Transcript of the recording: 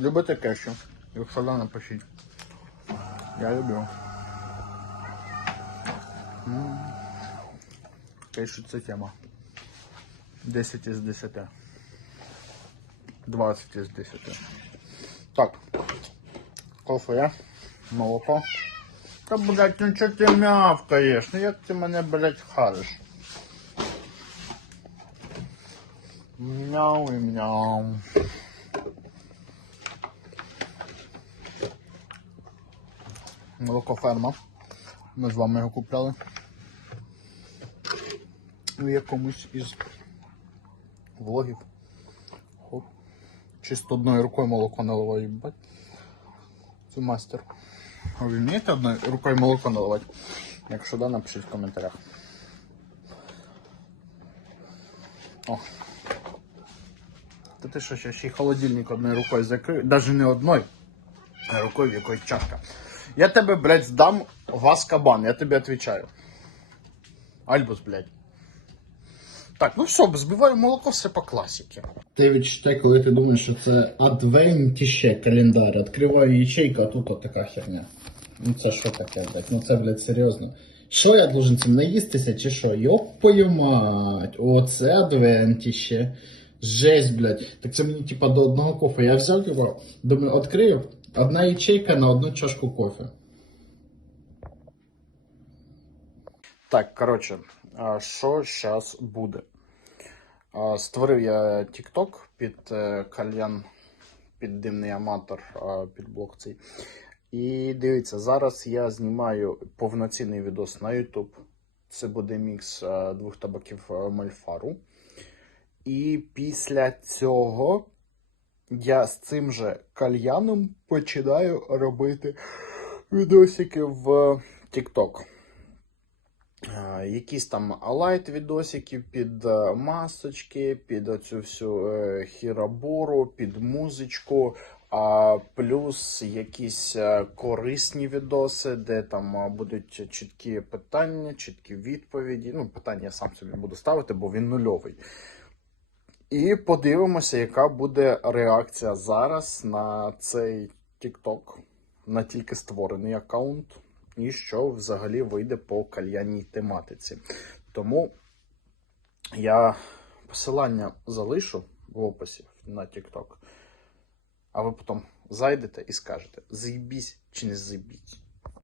Любите кешю? Якщо да, напишіть. Я люблю. М. Це тема. 10 із 10. 20 із 10. Так. Кофе. Молоко. Та, блядь, ну чого ти мявкаєш? Ну як ти мене, блядь, хариш? Мяу і мяу. Молоко ферма. Ми з вами його купляли. У якомусь із влогів. Хоп. Чисто одною рукою молоко наливаю, їбать. Це мастер. А ви вмієте одною рукою молоко наливати? Якщо да, напишіть в коментарях. О. Та ти що, ще ще й холодильник одною рукою закрив. Даже не одною, а рукою в якоїсь чашка. Я тебе, блядь, здам в Аскабан, я тобі відповідаю. Альбус, блядь. Так, ну все, збиваю молоко, все по класіки. Ти відчитай, коли ти думаєш, що це адвентіще календар. Відкриваю ячейку, а тут от така херня. Ну це що таке, блядь? Ну це, блядь, серйозно. Що я должен цим наїстися, чи що? Йопою мать, оце адвентіще. Жесть, блядь. Так це мені типа до одного кофе. Я взяв його, думаю, відкрию, одна ячейка на одну чашку кофе. Так, коротше, що зараз буде? Створив я TikTok під е, кальян, під димний аматор, під блок цей. І дивіться, зараз я знімаю повноцінний відос на YouTube. Це буде мікс е, двох табаків е, Мальфару. І після цього я з цим же кальяном починаю робити відосики в TikTok. Е, Якісь там лайт відосики під е, масочки, під оцю всю е, хірабору, під музичку, а плюс якісь е, корисні відоси, де там е, будуть чіткі питання, чіткі відповіді. Ну, питання я сам собі буду ставити, бо він нульовий. І подивимося, яка буде реакція зараз на цей TikTok, на тільки створений аккаунт, і що взагалі вийде по кальянній тематиці. Тому я посилання залишу в описі на TikTok, а ви потім зайдете і скажете, заїбісь чи не заїбісь.